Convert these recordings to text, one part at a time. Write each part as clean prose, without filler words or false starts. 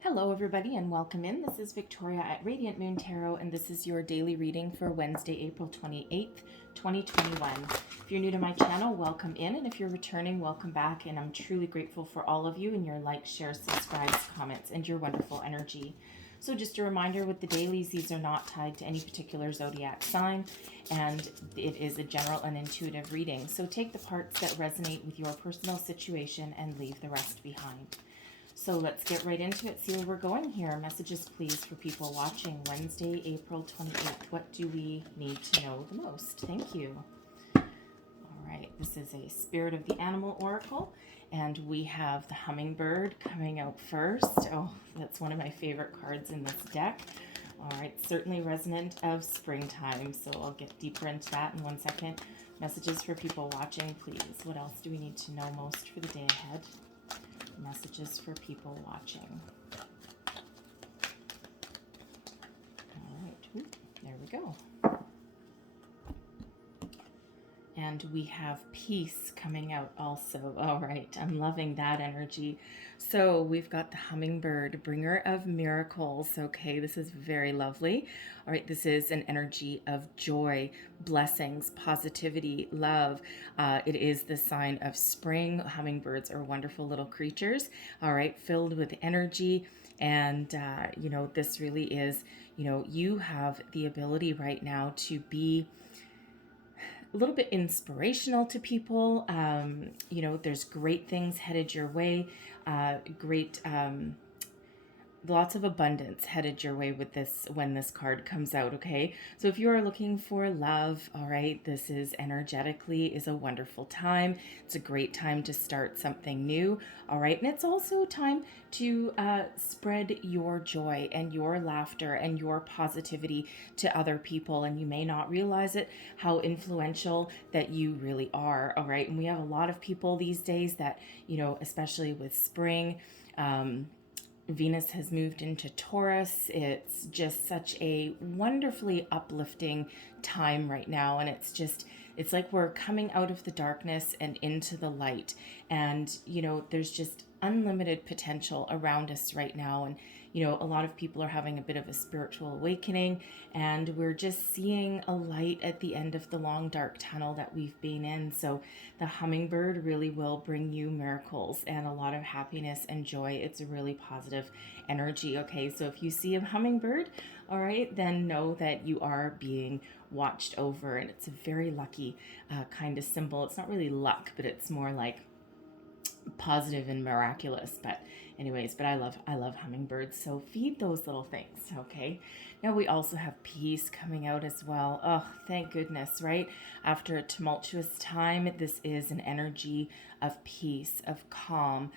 Hello everybody and welcome in. This is Victoria at Radiant Moon Tarot and this is your daily reading for Wednesday, April 28th, 2021. If you're new to my channel, welcome in, and if you're returning, welcome back, and I'm truly grateful for all of you and your likes, shares, subscribes, comments, and your wonderful energy. So just a reminder with the dailies, these are not tied to any particular zodiac sign, and it is a general and intuitive reading. So take the parts that resonate with your personal situation and leave the rest behind. So let's get right into it, see where we're going here. Messages, please, for people watching Wednesday, April 28th. What do we need to know the most? Thank you. All right, this is a Spirit of the Animal Oracle, and we have the hummingbird coming out first. Oh, that's one of my favorite cards in this deck. All right, certainly resonant of springtime, so I'll get deeper into that in 1 second. Messages for people watching, please. What else do we need to know most for the day ahead? Messages for people watching. All right, there we go. And we have peace coming out also. All right, I'm loving that energy. So we've got the hummingbird, bringer of miracles. Okay, this is very lovely. All right, this is an energy of joy, blessings, positivity, love. It is the sign of spring. Hummingbirds are wonderful little creatures. All right, filled with energy. And, this really is, you have the ability right now to be a little bit inspirational to people. There's great things headed your way, lots of abundance headed your way with this when this card comes out. Okay, so if you are looking for love, all right, this is energetically is a wonderful time. It's a great time to start something new. All right, and it's also a time to spread your joy and your laughter and your positivity to other people, and you may not realize it, how influential that you really are. All right, and we have a lot of people these days that, especially with spring, Venus has moved into Taurus. It's just such a wonderfully uplifting time right now. And it's like we're coming out of the darkness and into the light. And, there's just unlimited potential around us right now. And, a lot of people are having a bit of a spiritual awakening, and we're just seeing a light at the end of the long dark tunnel that we've been in. So the hummingbird really will bring you miracles and a lot of happiness and joy. It's a really positive energy. Okay, so if you see a hummingbird, all right, then know that you are being watched over, and it's a very lucky kind of symbol. It's not really luck, but it's more like positive and miraculous. But I love hummingbirds, so feed those little things. Okay, now we also have peace coming out as well. Oh, thank goodness, right? After a tumultuous time, this is an energy of peace, of calm.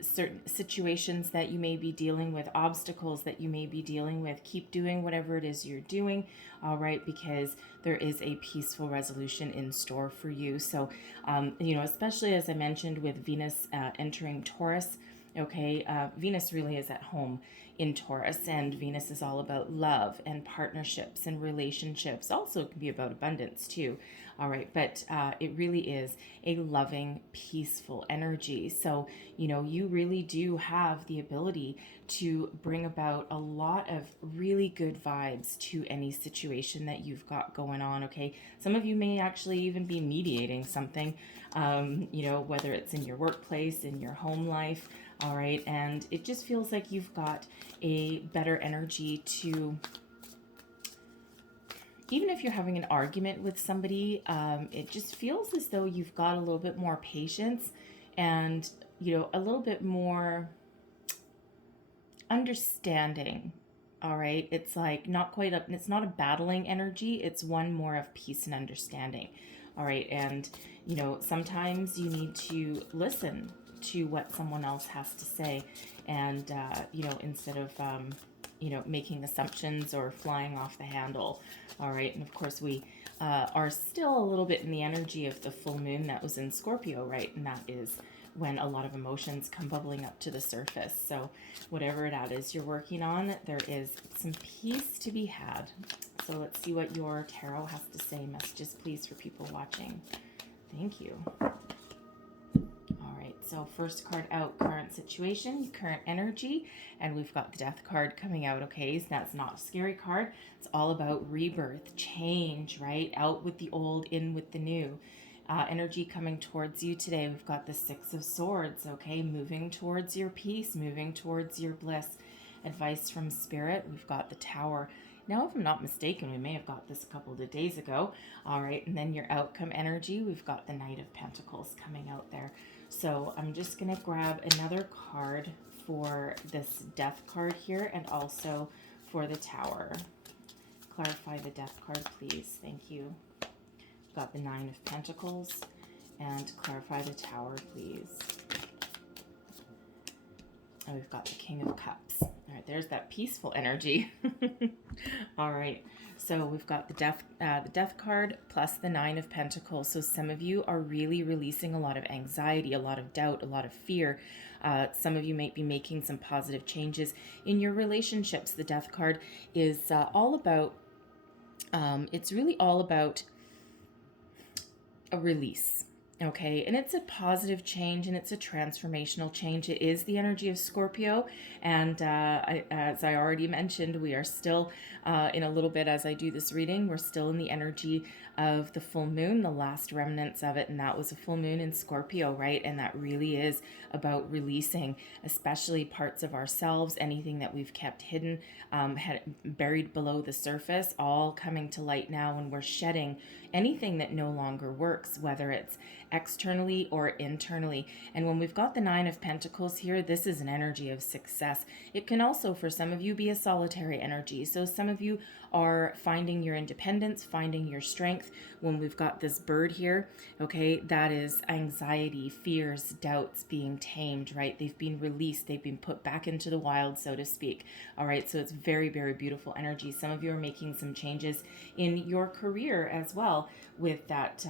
Certain situations that you may be dealing with, obstacles that you may be dealing with, keep doing whatever it is you're doing, all right, because there is a peaceful resolution in store for you. So, especially as I mentioned with Venus entering Taurus, okay, Venus really is at home in Taurus, and Venus is all about love and partnerships and relationships. Also, it can be about abundance too. All right, but it really is a loving, peaceful energy. So, you really do have the ability to bring about a lot of really good vibes to any situation that you've got going on. Okay, some of you may actually even be mediating something, whether it's in your workplace, in your home life. All right, and it just feels like you've got a better energy to, even if you're having an argument with somebody, it just feels as though you've got a little bit more patience and, a little bit more understanding. All right, it's like not quite up, it's not a battling energy, it's one more of peace and understanding. All right, and, sometimes you need to listen to what someone else has to say, and instead of making assumptions or flying off the handle. All right, and of course we are still a little bit in the energy of the full moon that was in Scorpio, right? And that is when a lot of emotions come bubbling up to the surface. So whatever it is you're working on, there is some peace to be had. So let's see what your tarot has to say. Messages, please, for people watching. Thank you. All right, so first card out, current situation, current energy, and we've got the Death card coming out, okay? So that's not a scary card. It's all about rebirth, change, right? Out with the old, in with the new. Energy coming towards you today. We've got the Six of Swords, okay? Moving towards your peace, moving towards your bliss. Advice from Spirit. We've got the Tower. Now, if I'm not mistaken, we may have got this a couple of days ago. All right, and then your outcome energy, we've got the Knight of Pentacles coming out there. So I'm just going to grab another card for this Death card here and also for the Tower. Clarify the Death card, please. Thank you. Got the Nine of Pentacles, and clarify the Tower, please. And we've got the King of Cups. All right, there's that peaceful energy. All right, so we've got the Death card plus the Nine of Pentacles. So some of you are really releasing a lot of anxiety, a lot of doubt, a lot of fear. Some of you might be making some positive changes in your relationships. The Death card is all about, it's really all about a release, okay? And it's a positive change, and it's a transformational change. It is the energy of Scorpio, and as I already mentioned, we are still in a little bit, as I do this reading, we're still in the energy of the full moon, the last remnants of it, and that was a full moon in Scorpio, right? And that really is about releasing, especially parts of ourselves, anything that we've kept hidden, had buried below the surface, all coming to light now, and we're shedding anything that no longer works, whether it's externally or internally. And when we've got the Nine of Pentacles here, this is an energy of success. It can also, for some of you, be a solitary energy. So some of you are finding your independence, finding your strength. When we've got this bird here, okay, that is anxiety, fears, doubts being tamed, right? They've been released. They've been put back into the wild, so to speak. All right, so it's very, very beautiful energy. Some of you are making some changes in your career as well with that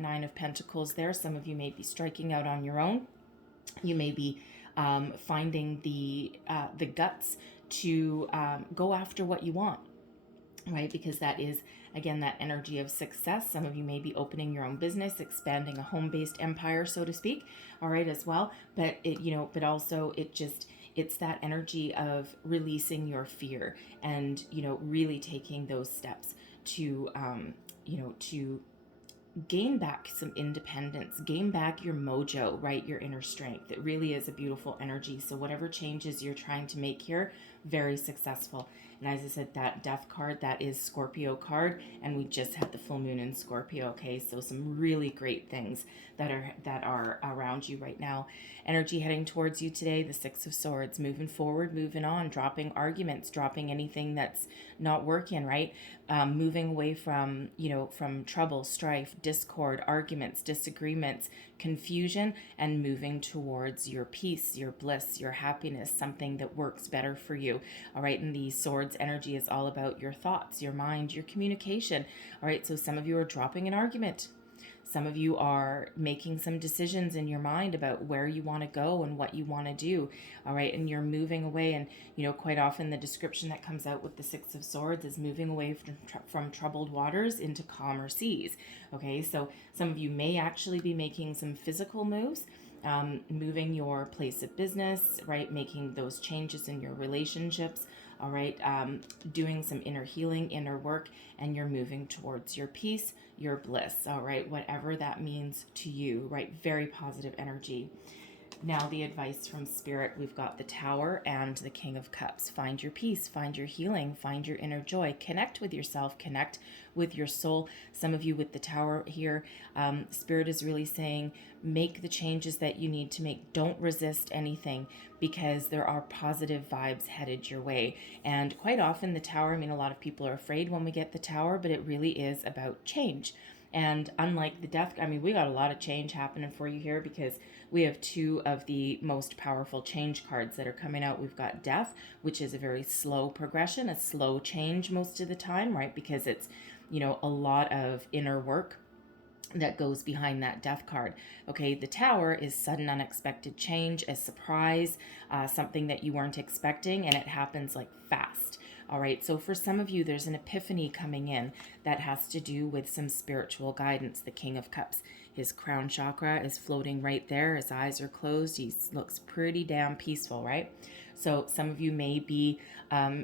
Nine of Pentacles there. Some of you may be striking out on your own. You may be finding the guts to go after what you want, right? Because that is, again, that energy of success. Some of you may be opening your own business, expanding a home-based empire, so to speak, all right, as well. But but also it's that energy of releasing your fear and, really taking those steps to, to gain back some independence, gain back your mojo, right? Your inner strength. It really is a beautiful energy. So whatever changes you're trying to make here, very successful. And as I said, that Death card, that is Scorpio card, and we just had the full moon in Scorpio, okay? So some really great things that are around you right now. Energy heading towards you today, the Six of Swords, moving forward, moving on, dropping arguments, dropping anything that's not working, right? Moving away from, from trouble, strife, discord, arguments, disagreements, confusion, and moving towards your peace, your bliss, your happiness, something that works better for you. All right, and the Swords energy is all about your thoughts, your mind, your communication. All right, so some of you are dropping an argument. Some of you are making some decisions in your mind about where you want to go and what you want to do. All right, and you're moving away. And, quite often the description that comes out with the Six of Swords is moving away from troubled waters into calmer seas. Okay, so some of you may actually be making some physical moves. Moving your place of business, right? Making those changes in your relationships, all right? Doing some inner healing, inner work, and you're moving towards your peace, your bliss, all right? Whatever that means to you, right? Very positive energy. Now the advice from Spirit, we've got the Tower and the King of Cups. Find your peace, find your healing, find your inner joy. Connect with yourself, connect with your soul. Some of you with the Tower here, Spirit is really saying, make the changes that you need to make. Don't resist anything, because there are positive vibes headed your way. And quite often the Tower, a lot of people are afraid when we get the Tower, but it really is about change. And unlike the Death, we got a lot of change happening for you here, because we have two of the most powerful change cards that are coming out. We've got Death, which is a very slow progression, a slow change most of the time, right? Because it's, a lot of inner work that goes behind that Death card. Okay, the Tower is sudden, unexpected change, a surprise, something that you weren't expecting, and it happens like fast. All right, so for some of you, there's an epiphany coming in that has to do with some spiritual guidance. The King of Cups His crown chakra is floating right there. His eyes are closed. He looks pretty damn peaceful, right? So some of you may be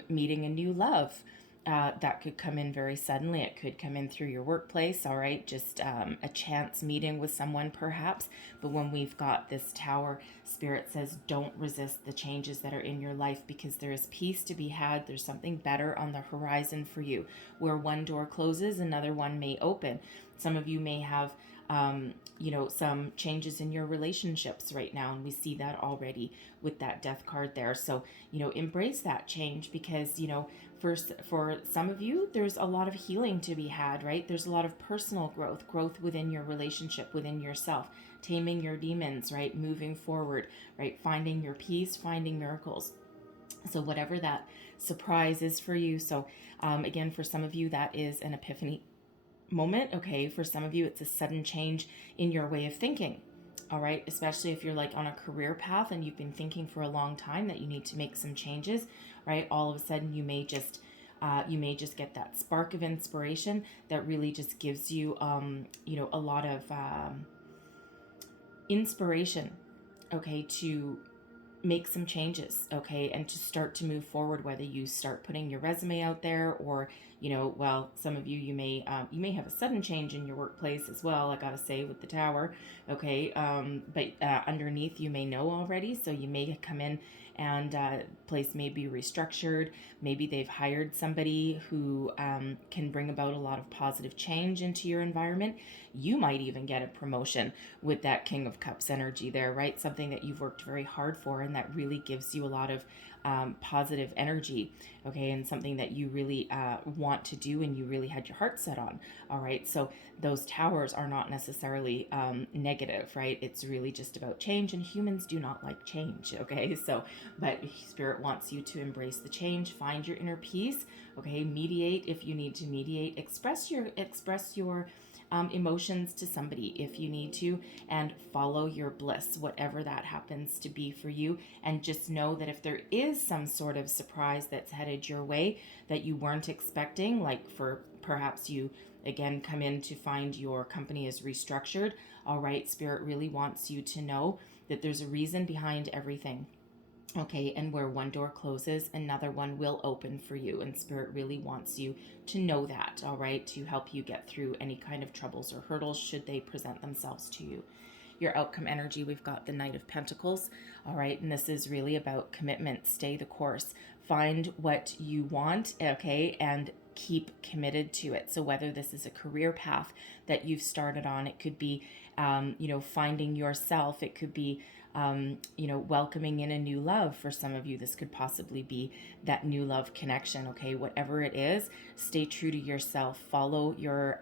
meeting a new love. That could come in very suddenly. It could come in through your workplace, all right? Just a chance meeting with someone, perhaps. But when we've got this tower, Spirit says don't resist the changes that are in your life, because there is peace to be had. There's something better on the horizon for you. Where one door closes, another one may open. Some of you may have some changes in your relationships right now, and we see that already with that Death card there. So, embrace that change, because, for some of you, there's a lot of healing to be had, right? There's a lot of personal growth within your relationship, within yourself, taming your demons, right? Moving forward, right? Finding your peace, finding miracles. So whatever that surprise is for you. So again, for some of you, that is an epiphany moment. Okay, for some of you, it's a sudden change in your way of thinking. All right, especially if you're like on a career path and you've been thinking for a long time that you need to make some changes, right? All of a sudden, you may just get that spark of inspiration that really just gives you, a lot of inspiration, okay, to make some changes, okay, and to start to move forward, whether you start putting your resume out there, or some of you may have a sudden change in your workplace as well, I gotta say, with the tower, okay, but underneath you may know already, so you may come in and place may be restructured. Maybe they've hired somebody who can bring about a lot of positive change into your environment. You might even get a promotion with that King of Cups energy there, right? Something that you've worked very hard for, and that really gives you a lot of positive energy, okay, and something that you really want to do and you really had your heart set on, all right? So those towers are not necessarily negative, right? It's really just about change, and humans do not like change, okay? So, but Spirit wants you to embrace the change, find your inner peace, okay? Mediate if you need to mediate, express your emotions to somebody if you need to, and follow your bliss, whatever that happens to be for you. And just know that if there is some sort of surprise that's headed your way that you weren't expecting, like for perhaps you again come in to find your company is restructured, all right, Spirit really wants you to know that there's a reason behind everything. Okay, and where one door closes, another one will open for you. And Spirit really wants you to know that, all right, to help you get through any kind of troubles or hurdles should they present themselves to you. Your outcome energy, we've got the Knight of Pentacles, all right, and this is really about commitment. Stay the course. Find what you want, okay, and keep committed to it. So whether this is a career path that you've started on, it could be, finding yourself. It could be, welcoming in a new love. For some of you, this could possibly be that new love connection. Okay, whatever it is, stay true to yourself. Follow your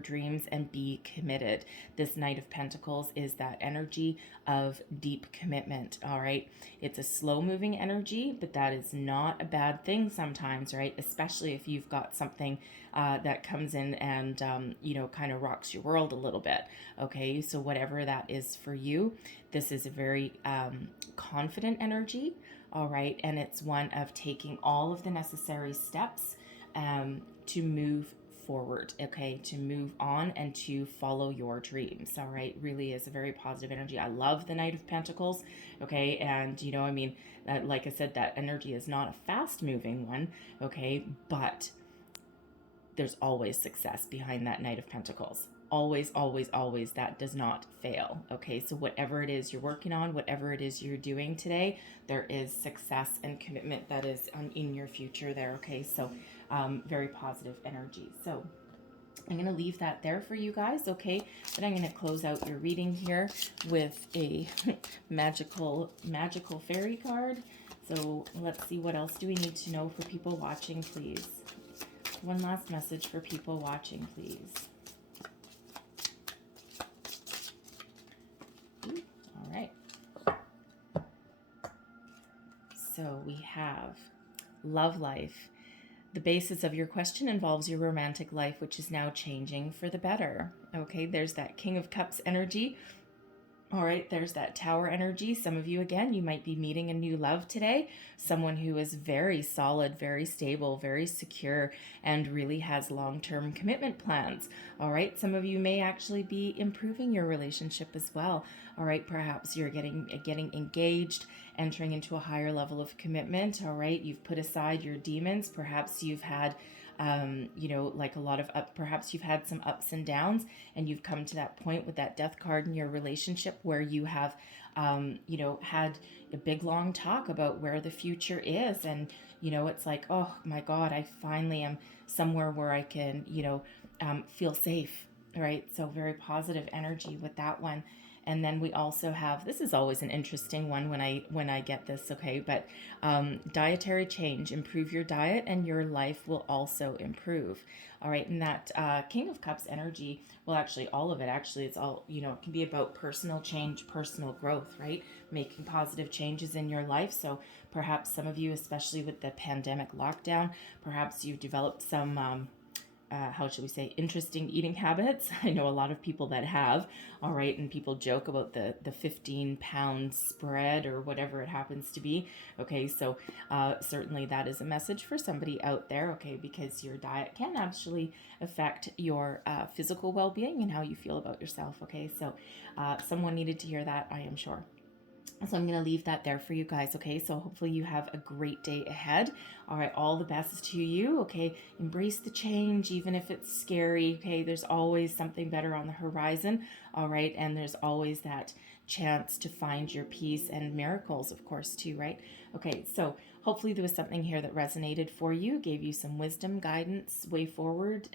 dreams and be committed. This Knight of Pentacles is that energy of deep commitment. All right, it's a slow-moving energy, but that is not a bad thing sometimes, right? Especially if you've got something that comes in and kind of rocks your world a little bit. Okay, so whatever that is for you, this is a very confident energy, all right, and it's one of taking all of the necessary steps to move forward, okay, to move on and to follow your dreams, all right. Really is a very positive energy. I love the Knight of Pentacles, okay, and like I said, that energy is not a fast moving one, okay, but there's always success behind that Knight of Pentacles. Always, always, always. That does not fail. Okay, so whatever it is you're working on, whatever it is you're doing today, there is success and commitment that is in your future there. Okay, so very positive energy. So I'm going to leave that there for you guys, okay? But I'm going to close out your reading here with a magical fairy card. So let's see, what else do we need to know for people watching, please? One last message for people watching, please. All right. So we have love life. The basis of your question involves your romantic life, which is now changing for the better. Okay, there's that King of Cups energy. All right, there's that tower energy. Some of you, again, you might be meeting a new love today. Someone who is very solid, very stable, very secure, and really has long-term commitment plans. All right, some of you may actually be improving your relationship as well. All right, perhaps you're getting engaged, entering into a higher level of commitment. All right, you've put aside your demons. Perhaps you've had like a lot of perhaps you've had some ups and downs, and you've come to that point with that death card in your relationship where you have, had a big long talk about where the future is. And, it's like, oh my God, I finally am somewhere where I can, feel safe. Right. So very positive energy with that one. And then we also have, this is always an interesting one when I get this, okay, but dietary change, improve your diet and your life will also improve. All right, and that King of Cups energy, well, actually all of it, actually it's all, it can be about personal change, personal growth, right? Making positive changes in your life. So perhaps some of you, especially with the pandemic lockdown, perhaps you've developed some how should we say, interesting eating habits. I know a lot of people that have, all right, and people joke about the 15-pound spread or whatever it happens to be. Okay, so certainly that is a message for somebody out there, okay, because your diet can actually affect your physical well-being and how you feel about yourself, okay? So someone needed to hear that, I am sure. So I'm going to leave that there for you guys, okay? So hopefully you have a great day ahead. All right, all the best to you, okay? Embrace the change, even if it's scary, okay? There's always something better on the horizon, all right? And there's always that chance to find your peace and miracles, of course, too, right? Okay, so hopefully there was something here that resonated for you, gave you some wisdom, guidance, way forward.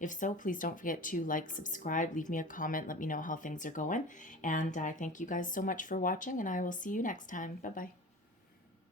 If so, please don't forget to like, subscribe, leave me a comment, let me know how things are going. And I thank you guys so much for watching, and I will see you next time. Bye-bye.